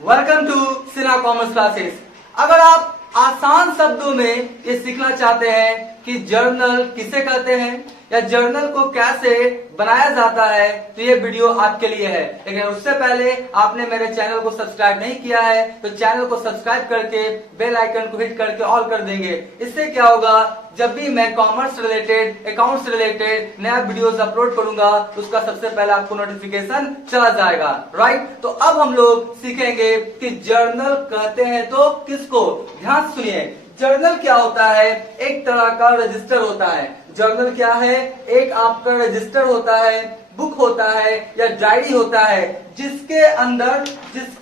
Welcome to Sinha commerce classes. अगर आप आसान शब्दों में ये सीखना चाहते हैं कि जर्नल किसे कहते हैं या जर्नल को कैसे बनाया जाता है तो ये वीडियो आपके लिए है। लेकिन उससे पहले आपने मेरे चैनल को सब्सक्राइब नहीं किया है तो चैनल को सब्सक्राइब करके बेल आइकन को हिट करके ऑल कर देंगे। इससे क्या होगा, जब भी मैं कॉमर्स रिलेटेड, अकाउंट्स रिलेटेड नया वीडियोस अपलोड करूंगा उसका सबसे पहले आपको नोटिफिकेशन चला जाएगा। राइट, तो अब हम लोग सीखेंगे कि जर्नल कहते हैं तो किसको। ध्यान सुनिए, जर्नल क्या होता है? एक तरह का रजिस्टर होता है। जर्नल क्या है? एक आपका रजिस्टर होता है, बुक होता है या डायरी होता है जिसके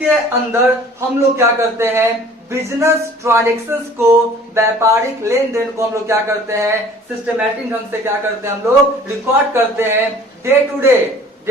अंदर हम लोग क्या करते हैं, बिजनेस ट्रांजेक्शंस को, व्यापारिक लेन देन को हम लोग क्या करते हैं, सिस्टमैटिक ढंग से क्या करते हैं, हम लोग रिकॉर्ड करते हैं। डे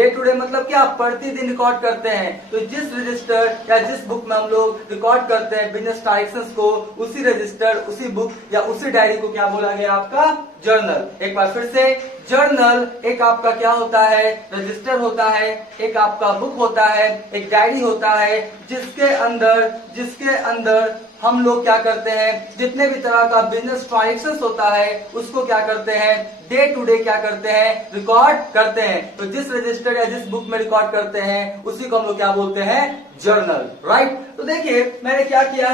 टू डे मतलब क्या, प्रतिदिन रिकॉर्ड करते हैं। तो जिस रजिस्टर या जिस बुक में हम लोग रिकॉर्ड करते हैं बिजनेस ट्रांजेक्शंस को, उसी रजिस्टर, उसी बुक या उसी डायरी को क्या बोला गया, आपका जर्नल। एक बार फिर से, जर्नल एक आपका क्या होता है, रजिस्टर होता है, एक आपका बुक होता है, एक डायरी होता है जिसके अंदर हम लोग क्या करते हैं, जितने भी तरह का बिजनेस ट्रांजेक्शंस होता है उसको क्या करते हैं, डे टू डे क्या करते हैं, रिकॉर्ड करते हैं। तो जिस रजिस्टर या जिस बुक में रिकॉर्ड करते हैं उसी को हम लोग क्या बोलते हैं, जर्नल। राइट, तो देखिए मैंने क्या किया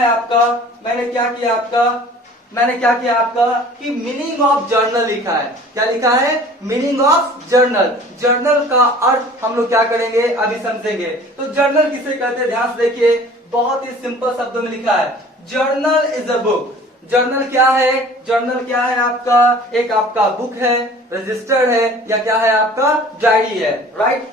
आपका कि मीनिंग ऑफ जर्नल लिखा है। क्या लिखा है? Meaning of journal. जर्नल का अर्थ हम लोग क्या करेंगे, अभी समझेंगे। तो जर्नल किसे कहते हैं, ध्यान से देखिए, बहुत ही सिंपल शब्दों में लिखा है, journal is a book. Journal क्या है? जर्नल क्या है आपका, एक आपका बुक है, रजिस्टर है या क्या है, आपका डायरी है। Right,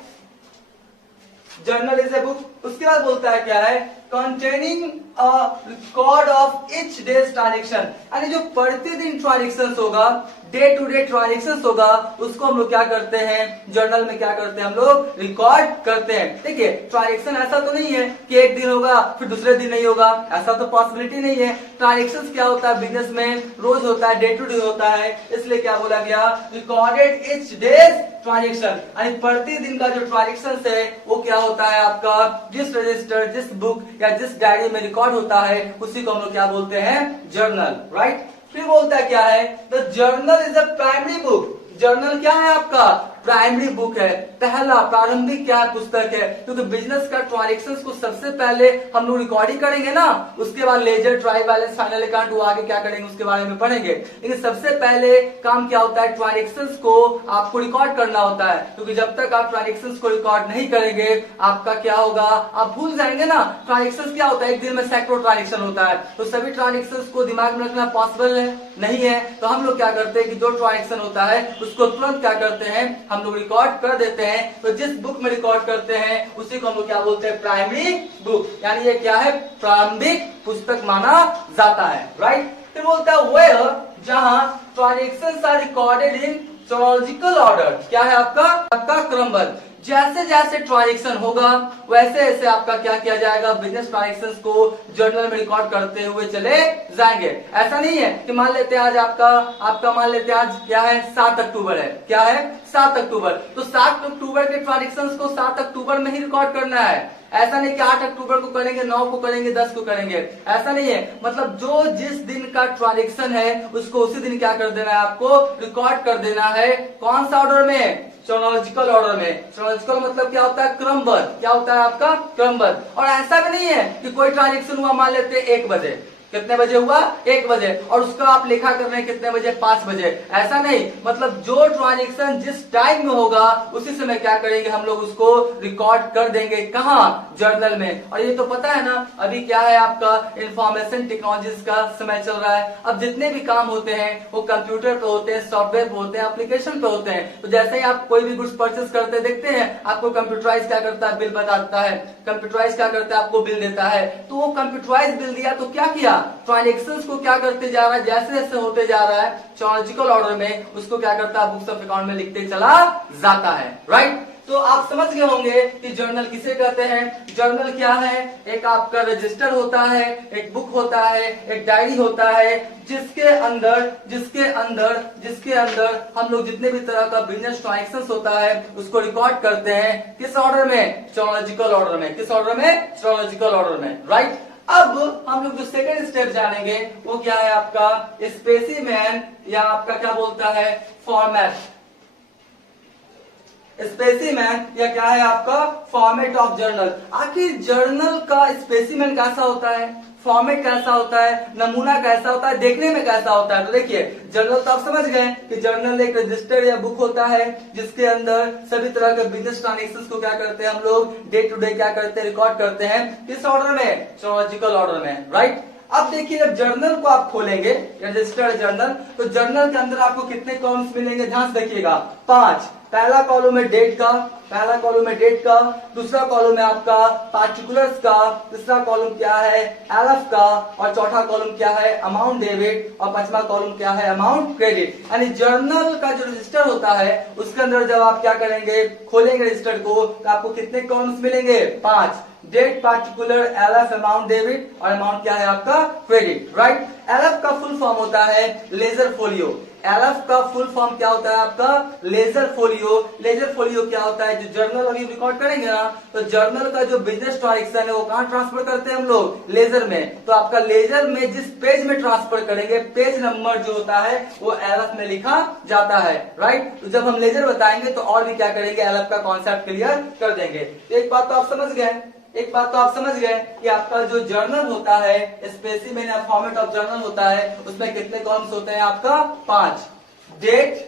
journal is a book. उसके बाद बोलता है क्या है, containing a record of each days transaction, यानी जो प्रतिदिन ट्रांजेक्शन होगा, डे टू डे ट्रांजेक्शन होगा, उसको हम लोग क्या करते हैं, जर्नल में क्या करते हैं, हम लोग रिकॉर्ड करते हैं। देखिए ट्रांजेक्शन ऐसा तो नहीं है कि एक दिन होगा फिर दूसरे दिन नहीं होगा, ऐसा तो पॉसिबिलिटी नहीं है। ट्रांजेक्शन क्या होता है बिजनेस में, रोज होता है, डे टू डे होता है, इसलिए क्या बोला गया, रिकॉर्डेड ईच डेज ट्रांजेक्शन, यानी प्रतिदिन का जो ट्रांजेक्शन है वो क्या होता है आपका, जिस रजिस्टर, जिस बुक या जिस डायरी में रिकॉर्ड होता है उसी को हम लोग क्या बोलते हैं, जर्नल। राइट, फिर बोलता है क्या है, the journal is a primary book. Journal क्या है आपका, प्राइमरी बुक है, पहला प्रारंभिक क्या है, पुस्तक है। क्योंकि बिजनेस का ट्रांजेक्शंस को सबसे पहले हम लोग रिकॉर्डिंग करेंगे ना, उसके बाद ledger, trial balance, final account वो आगे क्या करेंगे उसके बारे में पढ़ेंगे। लेकिन सबसे पहले काम क्या होता है, ट्रांजेक्शंस को आपको रिकॉर्ड करना होता है। क्योंकि जब तक आप ट्रांजेक्शंस को रिकॉर्ड नहीं करेंगे आपका क्या होगा, आप भूल जाएंगे ना। ट्रांजेक्शंस क्या होता है, एक दिन में सैकड़ों ट्रांजेक्शन होता है, तो सभी ट्रांजेक्शंस को दिमाग में रखना पॉसिबल नहीं है। तो हम लोग क्या करते हैं कि जो ट्रांजेक्शन होता है उसको तुरंत क्या करते हैं, हम लोग रिकॉर्ड कर देते हैं। तो जिस बुक में रिकॉर्ड करते हैं उसी को हम लोग क्या बोलते हैं, प्राइमरी बुक, यानी ये क्या है, प्रारंभिक पुस्तक माना जाता है। राइट, फिर बोलता है वेयर, जहां transactions are recorded in chronological order. क्या है आपका क्रमबद्ध। जैसे जैसे ट्रांजेक्शन होगा वैसे वैसे आपका क्या किया जाएगा, बिजनेस ट्रांजेक्शंस को जर्नल में रिकॉर्ड करते हुए चले जाएंगे। ऐसा नहीं है कि मान लेते हैं आज आपका मान लेते हैं आज क्या है, 7 अक्टूबर है। क्या है, 7 अक्टूबर। तो 7 अक्टूबर के ट्रांजेक्शंस को 7 अक्टूबर में ही रिकॉर्ड करना है। ऐसा नहीं कि 8 अक्टूबर को करेंगे, 9 को करेंगे, 10 को करेंगे, ऐसा नहीं है। मतलब जो जिस दिन का ट्रांजेक्शन है उसको उसी दिन क्या कर देना है, आपको रिकॉर्ड कर देना है। कौन सा ऑर्डर में, चरोलॉजिकल ऑर्डर में। चरोलॉजिकल मतलब क्या होता है, क्रमबद्ध। क्या होता है आपका, क्रमबद्ध। और ऐसा भी नहीं है कि कोई ट्रांजेक्शन हुआ मान लेते 1 बजे, कितने बजे हुआ, 1 बजे, और उसका आप लेखा कर रहे हैं कितने बजे, 5 बजे, ऐसा नहीं। मतलब जो ट्रांजेक्शन जिस टाइम में होगा उसी समय क्या करेंगे, हम लोग उसको रिकॉर्ड कर देंगे। कहाँ, जर्नल में। और ये तो पता है ना, अभी क्या है आपका, इंफॉर्मेशन टेक्नोलॉजीज का समय चल रहा है। अब जितने भी काम होते हैं वो कंप्यूटर पे होते हैं, सॉफ्टवेयर पे होते हैं, एप्लीकेशन पे होते हैं। तो जैसे ही आप कोई भी गुड्स परचेस करते देखते हैं, आपको कंप्यूटराइज क्या करता है, बिल बताता है। कंप्यूटराइज क्या करता है, आपको बिल देता है। तो वो कंप्यूटराइज बिल दिया तो क्या किया, ट्रांजेक्शंस को क्या करते जा रहा है, जैसे जैसे होते जा रहा है चरोलॉजिकल ऑर्डर में, उसको क्या करता है, बुक्स ऑफ अकाउंट में लिखते चला जाता है। राइट, तो आप समझ गए होंगे कि जर्नल किसे कहते हैं। जर्नल क्या है, एक आपका रजिस्टर होता है, एक बुक होता है, एक डायरी होता है, जिसके अंदर हम लोग जितने भी तरह का बिजनेस ट्रांजैक्शंस होता है उसको रिकॉर्ड करते हैं। किस ऑर्डर में, चरोलॉजिकल ऑर्डर में। किस ऑर्डर में, चरोलॉजिकल ऑर्डर में, राइट। अब हम लोग जो सेकंड स्टेप जानेंगे वो क्या है आपका स्पेसिमेन, या आपका क्या बोलता है फॉर्मेट। स्पेसिमेन या क्या है आपका फॉर्मेट ऑफ जर्नल। आखिर जर्नल का स्पेसिमेन कैसा होता है, फॉर्मेट कैसा होता है, नमूना कैसा होता है, देखने में कैसा होता है। तो देखिए जर्नल तो आप समझ गए कि जर्नल एक रजिस्टर या बुक होता है जिसके अंदर सभी तरह के बिजनेस ट्रांजेक्शंस को क्या करते हैं हम लोग डे टू डे क्या करते हैं, रिकॉर्ड करते हैं। किस ऑर्डर में, चरोलॉजिकल ऑर्डर में, राइट। अब देखिए जब जर्नल को आप खोलेंगे रजिस्टर्ड जर्नल, तो जर्नल के अंदर आपको कितने कॉलम्स मिलेंगे, ध्यान से देखिएगा 5। पहला कॉलम है डेट का, दूसरा कॉलम है आपका पार्टिकुलर्स का, तीसरा कॉलम क्या है एलएफ का, और चौथा कॉलम क्या है अमाउंट डेबिट, और पांचवा कॉलम क्या है अमाउंट क्रेडिट। यानी जर्नल का जो रजिस्टर होता है उसके अंदर जब आप क्या करेंगे, खोलेंगे रजिस्टर को, तो आपको कितने कॉलम्स मिलेंगे, 5। Date, particular, LF, amount debit, और अमाउंट क्या है आपका क्रेडिट, राइट। एलएफ का फुल फॉर्म होता है लेजर फोलियो। एलएफ का फुल फॉर्म क्या होता है आपका लेजर फोलियो। लेजर फोलियो क्या होता है, जो जर्नल अभी रिकॉर्ड करेंगे ना, तो जर्नल का जो बिजनेस ट्रांजैक्शन है वो कहां ट्रांसफर करते हैं हम लोग, लेजर में। तो आपका लेजर में जिस पेज में ट्रांसफर करेंगे, पेज नंबर जो होता है वो एलएफ में लिखा जाता है, राइट। तो जब हम लेजर बताएंगे तो और भी क्या करेंगे, एलएफ का कॉन्सेप्ट क्लियर कर देंगे। एक बात तो आप समझ गए कि आपका जो जर्नल होता है स्पेसिमेन या फॉर्मेट ऑफ जर्नल होता है उसमें कितने कॉलम्स होते हैं आपका 5। Date,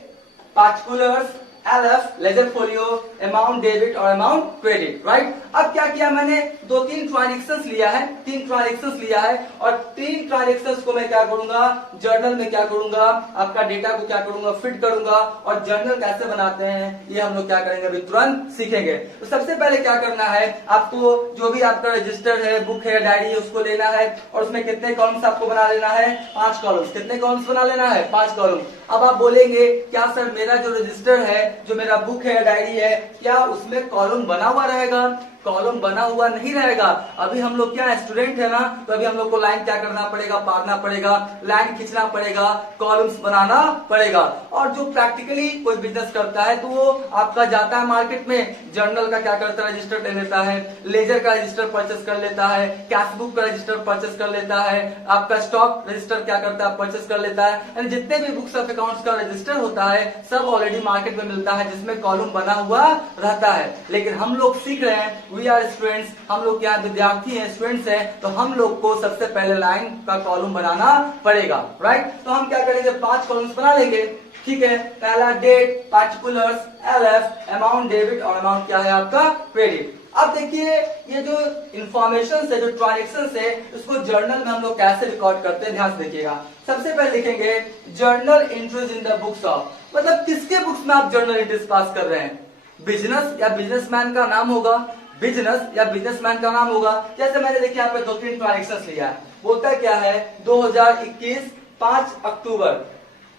particulars, LF, ledger folio, amount debit और अमाउंट क्रेडिट, राइट। अब क्या किया मैंने, 2-3 ट्रांजैक्शंस लिया है, 3 ट्रांजैक्शंस लिया है, और 3 ट्रांजैक्शंस को मैं क्या करूंगा, जर्नल में क्या करूंगा, आपका डेटा को क्या करूंगा, फिट करूंगा। और जर्नल कैसे बनाते हैं ये हम लोग क्या करेंगे अभी तुरंत सीखेंगे। तो सबसे पहले क्या करना है, आपको जो भी आपका रजिस्टर है, बुक है, डायरी है, उसको लेना है, और उसमें कितने कॉलम्स आपको बना लेना है, 5 कॉलम्स। कितने कॉलम्स बना लेना है, 5 कॉलम। अब आप बोलेंगे क्या सर मेरा जो रजिस्टर है, जो मेरा बुक है, डायरी है, क्या उसमें कॉलम बना हुआ रहेगा, कॉलम बना हुआ नहीं रहेगा। अभी हम लोग क्या स्टूडेंट है ना, तो अभी हम लोग को लाइन क्या करना पड़ेगा, पारना पड़ेगा, लाइन खींचना पड़ेगा, कॉलम्स बनाना पड़ेगा। और जो प्रैक्टिकली कोई बिजनेस करता है तो वो आपका जाता है मार्केट में, जर्नल का क्या करता है रजिस्टर ले लेता है, लेजर का रजिस्टर परचेस कर लेता है, कैश बुक का रजिस्टर परचेस कर लेता है, आपका स्टॉक रजिस्टर क्या करता है परचेस कर लेता है। यानी जितने भी बुक्स ऑफ अकाउंट्स का रजिस्टर होता है सब ऑलरेडी मार्केट में मिलता है जिसमें कॉलम बना हुआ रहता है। लेकिन हम लोग सीख रहे हैं, वी आर स्टूडेंट्स, हम लोग क्या विद्यार्थी हैं, स्टूडेंट्स हैं, तो हम लोग को सबसे पहले लाइन का कॉलम बनाना पड़ेगा, राइट। तो हम क्या करेंगे, 5 कॉलम्स बना लेंगे, ठीक है। पहला date, particulars, LF, amount debit और अमाउंट क्या है आपका क्रेडिट। अब देखिए ये जो इंफॉर्मेशन है, जो ट्रांजैक्शन है, उसको जर्नल में हम लोग कैसे रिकॉर्ड करते हैं, ध्यान से देखिएगा। सबसे पहले लिखेंगे journal entries in the books of, मतलब किसके बुक्स में आप जर्नल एंट्रीज पास कर रहे हैं, बिजनेस या बिजनेसमैन का नाम होगा, बिजनेस या बिजनेसमैन का नाम होगा। जैसे मैंने देखिए यहाँ पे 2-3 ट्रांजैक्शंस लिया है, बोलता क्या है 2021 5 October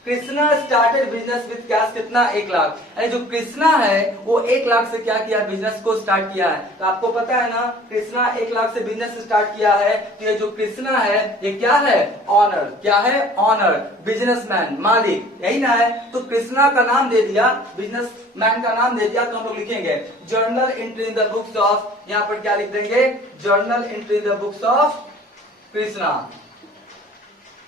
Krishna started business with cash, कितना 1 लाख। यानी जो कृष्णा है वो 1 लाख से क्या किया, बिजनेस को स्टार्ट किया है। तो आपको पता है ना कृष्णा 1 लाख से बिजनेस स्टार्ट किया है, तो ये जो कृष्णा है ये क्या है, ऑनर, क्या है ऑनर, बिजनेसमैन, मालिक, यही ना है। तो कृष्णा का नाम दे दिया, बिजनेसमैन का नाम दे दिया, तो हम लोग लिखेंगे journal entry in the books of, यहाँ पर क्या लिख देंगे, journal entry in the books of Krishna.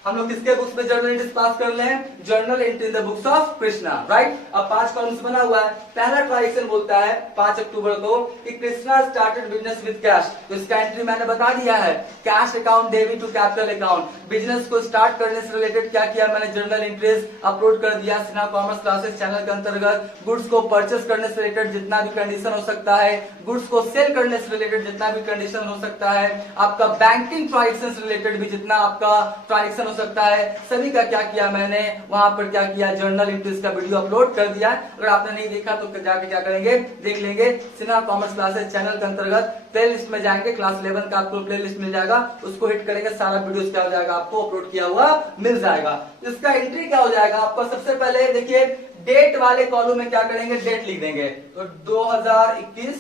हम लोग किसके बुक्स में जर्नल एंट्रीज पास कर ले, journal entry in the books of Krishna, right. अब 5 कॉलम्स बना हुआ है। पहला ट्रांजैक्शन बोलता है 5 अक्टूबर को कि Krishna started business with cash, तो इसका एंट्री मैंने बता दिया है, cash account debit to capital account. Business को स्टार्ट करने से रिलेटेड क्या किया मैंने, जर्नल एंट्रीज अपलोड कर दिया सिन्हा कॉमर्स क्लासेस चैनल के अंतर्गत। गुड्स को परचेस करने से रिलेटेड जितना भी कंडीशन हो सकता है, गुड्स को सेल करने से रिलेटेड जितना भी कंडीशन हो सकता है, आपका बैंकिंग ट्रांजैक्शन से रिलेटेड भी जितना आपका ट्रांजैक्शन हो सकता है, सभी का क्या किया मैंने वहां पर क्या किया, जर्नल एंट्रीज का वीडियो अपलोड कर दिया। अगर आपने नहीं देखा तो जाके क्या करेंगे, देख लेंगे। सिन्हा कॉमर्स क्लासेस चैनल के अंतर्गत प्ले लिस्ट में जाएंगे, क्लास 11 का आपको प्ले लिस्ट मिल जाएगा, उसको हिट करेंगे, सारा वीडियो क्या हो जाएगा, आपको अपलोड किया हुआ मिल जाएगा। इसका एंट्री क्या हो जाएगा आपका, सबसे पहले देखिए डेट वाले कॉलम में क्या करेंगे, डेट लिख देंगे। तो 2021,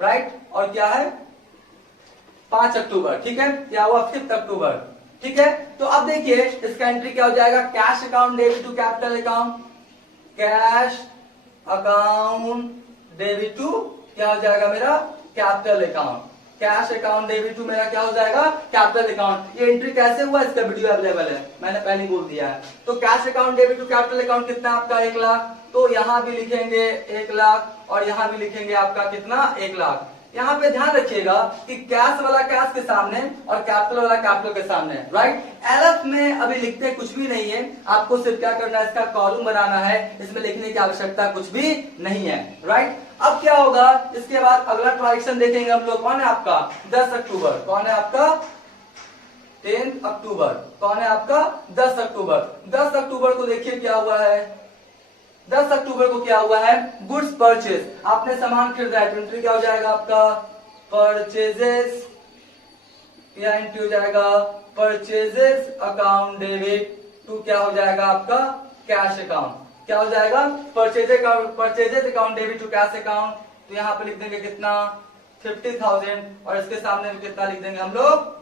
राइट, और क्या है 5 अक्टूबर, ठीक है, क्या हुआ 5 अक्टूबर, ठीक है। तो अब देखिए इसका एंट्री क्या हो जाएगा, cash account debit to capital account, cash account debit to क्या हो जाएगा मेरा capital account, cash account debit to मेरा क्या हो जाएगा कैपिटल अकाउंट। ये एंट्री कैसे हुआ, इसका वीडियो अवेलेबल है, मैंने पहले ही बोल दिया है। तो cash account debit to capital account कितना आपका 1 लाख, तो यहां भी लिखेंगे 1 लाख और यहां भी लिखेंगे आपका कितना 1 लाख। यहाँ पे ध्यान रखिएगा कि कैश वाला कैश के सामने और कैपिटल वाला कैपिटल के सामने, राइट। एलएफ में अभी लिखते कुछ भी नहीं है, आपको सिर्फ क्या करना है, इसका कॉलम बनाना है, इसमें लिखने की आवश्यकता कुछ भी नहीं है, राइट। अब क्या होगा, इसके बाद अगला ट्रांजेक्शन देखेंगे हम लोग, कौन है आपका 10 अक्टूबर, कौन है आपका 10 अक्टूबर, कौन है आपका 10 अक्टूबर। 10 अक्टूबर को देखिए क्या हुआ है, 10 अक्टूबर को क्या हुआ है, गुड्स परचेज, आपने सामान खरीदा है, तो एंट्री क्या हो जाएगा आपका परचेजेस, या एंट्री हो जाएगा परचेजेस अकाउंट डेबिट टू क्या हो जाएगा आपका कैश अकाउंट, क्या हो जाएगा purchases account debit to cash account. तो यहाँ पे लिख देंगे कितना 50,000 और इसके सामने में कितना लिख देंगे हम लोग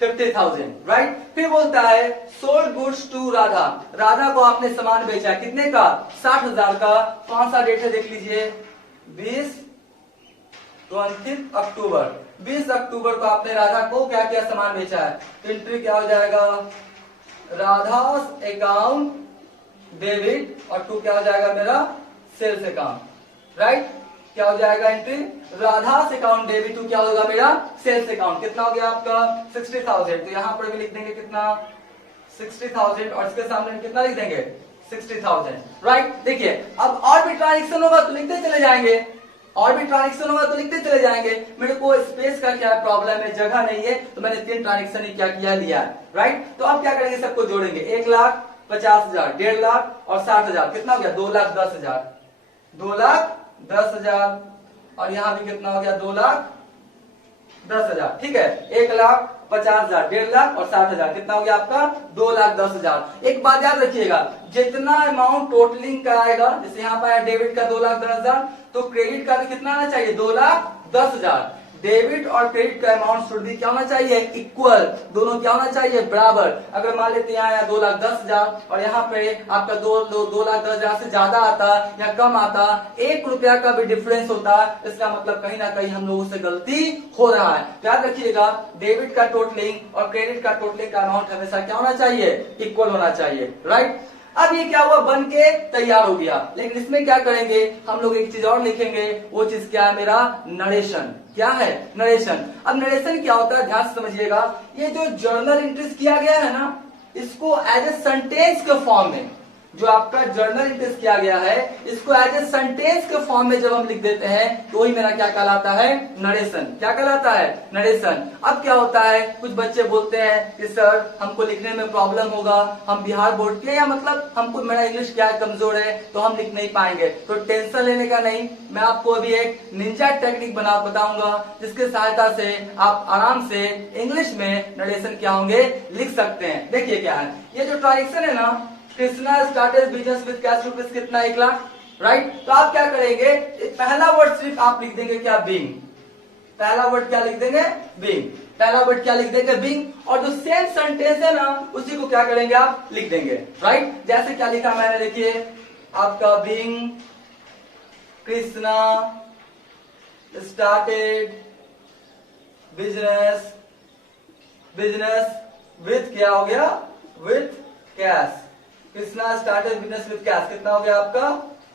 50,000, राइट। फिर बोलता है sold goods to Radha, Radha को आपने सामान बेचा कितने का 60,000 का, कौन सा डेट है देख लीजिए 20 अक्टूबर, 20 अक्टूबर को आपने राधा को क्या क्या सामान बेचा है। एंट्री क्या हो जाएगा राधा अकाउंट डेबिट और टू क्या हो जाएगा मेरा सेल्स अकाउंट, राइट। क्या हो जाएगा entry Radha's account debit to क्या होगा मेरा सेल्स अकाउंट, कितना हो गया आपका 60,000। तो यहां पर भी लिख देंगे कितना 60,000 और इसके सामने कितना लिख देंगे 60,000, राइट। देखिए अब और भी ट्रांजेक्शन होगा तो लिखते चले जाएंगे, और भी ट्रांजेक्शन होगा तो लिखते चले जाएंगे। मेरे को स्पेस का क्या प्रॉब्लम है, जगह नहीं है, तो मैंने 3 ट्रांजेक्शन ही क्या किया लिया है, राइट। तो अब क्या करेंगे, सबको जोड़ेंगे 1,50,000, 1.5 लाख और 60,000, कितना हो गया 2,10,000, 2,10,000 और यहां भी कितना हो गया 2,10,000, ठीक है। 1,50,000, 1.5 लाख और 60,000, कितना हो गया आपका 2,10,000। एक बात याद रखिएगा, जितना अमाउंट टोटलिंग का आएगा, जैसे यहाँ पर डेबिट का 2,10,000, तो क्रेडिट का भी कितना आना चाहिए 2,10,000। डेबिट और क्रेडिट का अमाउंट शुड भी क्या होना चाहिए इक्वल, दोनों क्या होना चाहिए बराबर। अगर मान लेते हैं यहाँ 2,10,000 और यहाँ पे आपका 2,10,000 से ज्यादा आता या कम आता, 1 रुपया का भी डिफरेंस होता, इसका मतलब कहीं ना कहीं हम लोगों से गलती हो रहा है। याद रखिएगा डेबिट का टोटलिंग और क्रेडिट का टोटलिंग का अमाउंट हमेशा क्या होना चाहिए इक्वल होना चाहिए, राइट। अब ये क्या हुआ बन के तैयार हो गया, लेकिन इसमें क्या करेंगे हम लोग एक चीज और लिखेंगे, वो चीज क्या है मेरा नरेशन, क्या है नरेशन। अब नरेशन क्या होता है ध्यान से समझिएगा, ये जो जर्नल एंट्रीज किया गया है ना, इसको एज ए सेंटेंस के फॉर्म में, जो आपका जर्नल एंट्रीज किया गया है, इसको एज ए सेंटेंस के फॉर्म में जब हम लिख देते हैं तो ही मेरा क्या कहलाता है नरेशन, क्या कहलाता है नरेशन। अब क्या होता है, कुछ बच्चे बोलते हैं कि सर हमको लिखने में प्रॉब्लम होगा, हम बिहार बोर्ड के, या मतलब हमको मेरा इंग्लिश क्या कमजोर है तो हम लिख नहीं पाएंगे। तो टेंशन लेने का नहीं, मैं आपको अभी एक निंजा टेक्निक बताऊंगा जिसके सहायता से आप आराम से इंग्लिश में नरेशन क्या होंगे लिख सकते हैं। देखिए क्या है, ये जो ट्रांजेक्शन है ना, Krishna started business with cash rupees कितना 1 लाख, राइट। तो आप क्या करेंगे, पहला वर्ड सिर्फ आप लिख देंगे क्या बीइंग, पहला वर्ड क्या लिख देंगे बीइंग, पहला वर्ड क्या लिख देंगे बीइंग, और जो सेम सेंटेंस है ना उसी को क्या करेंगे आप लिख देंगे, राइट। जैसे क्या लिखा मैंने, देखिए आपका being Krishna started business with क्या हो गया with cash, Krishna started business with cash, कितना हो गया आपका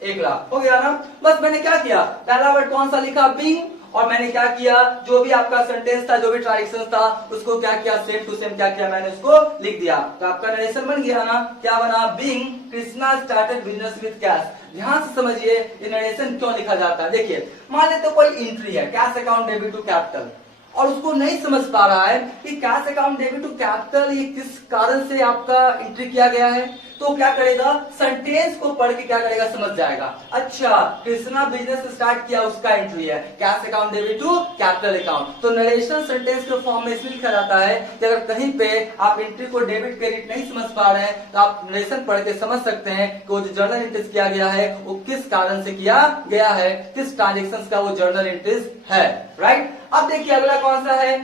1 लाख, हो गया ना। बस मैंने क्या किया, पहला वर्ड कौन सा लिखा बीइंग, और मैंने क्या किया जो भी आपका सेंटेंस था, जो भी ट्रांजेक्शन था, उसको क्या किया सेम टू सेम क्या किया मैंने उसको लिख दिया। तो आपका नरेशन बन गया ना, क्या बना being Krishna started business with cash. ध्यान से समझिए ये नरेशन क्यों लिखा जाता है। देखिए मान लेते कोई एंट्री है cash account debit to capital, और उसको नहीं समझ पा रहा है कि cash account debit to capital ये किस कारण से आपका एंट्री किया गया है, तो क्या करेगा, सेंटेंस को पढ़ के क्या करेगा, समझ जाएगा। अच्छा, कृष्णा बिजनेस स्टार्ट किया, उसका एंट्री है cash account debit to capital account. तो नरेशन सेंटेंस के फॉर्म में इसलिए लिखा जाता है कि अगर कहीं पे आप एंट्री को डेबिट क्रेडिट नहीं समझ पा रहे हैं तो आप नरेशन पढ़ के समझ सकते हैं कि वो जो जर्नल एंट्रीज किया गया है वो किस कारण से किया गया है, किस ट्रांजेक्शन का वो जर्नल एंट्रीज है, राइट। अब देखिए अगला कौन सा है,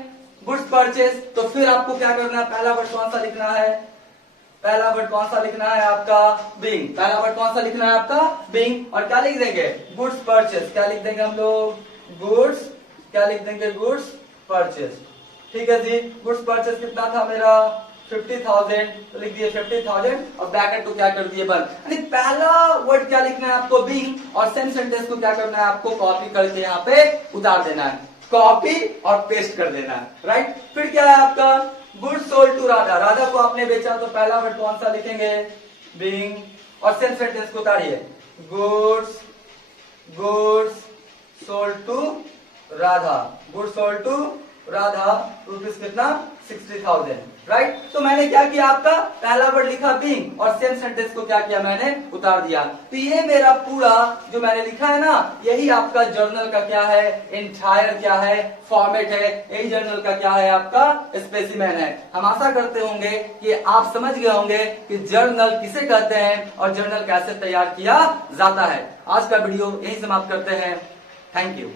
गुड्स परचेज। तो फिर आपको क्या करना है, पहला वर्ड कौन सा लिखना है, पहला वर्ड कौन सा लिखना है आपका, बीइंग। पहला वर्ड कौन सा लिखना है आपका, बीइंग। और क्या लिख देंगे, गुड्स परचेज। क्या लिख देंगे हम लोग, गुड्स, क्या लिख देंगे, गुड्स परचेज। ठीक है जी, गुड्स परचेज कितना था मेरा 50,000, तो लिख दिए 50,000 और ब्रैकेट को क्या कर दिए बंद। यानी पहला वर्ड क्या लिखना है आपको, बीइंग, और सेम सेंटेंस को क्या करना है आपको, कॉपी करके यहाँ पे उतार देना है, कॉपी और पेस्ट कर देना है, राइट। फिर क्या है आपका, goods sold to Radha. Radha को आपने बेचा, तो पहला वर्ड कौन सा लिखेंगे, बीइंग, और सेम सेंटेंस को उतारिए, goods, goods sold to Radha, goods sold to Radha, rupees कितना 60,000, राइट। तो मैंने क्या किया, आपका पहला वर्ड लिखा बीइंग और सेम सेंटेंस को क्या किया, मैंने उतार दिया। तो ये मेरा पूरा जो मैंने लिखा है ना, यही आपका जर्नल का क्या है, एंटायर क्या है, फॉर्मेट है, यही जर्नल का क्या है, आपका स्पेसिमेन है। हम आशा करते होंगे कि आप समझ गए होंगे कि जर्नल किसे कहते हैं और जर्नल कैसे तैयार किया जाता है। आज का वीडियो यही समाप्त करते हैं। Thank you.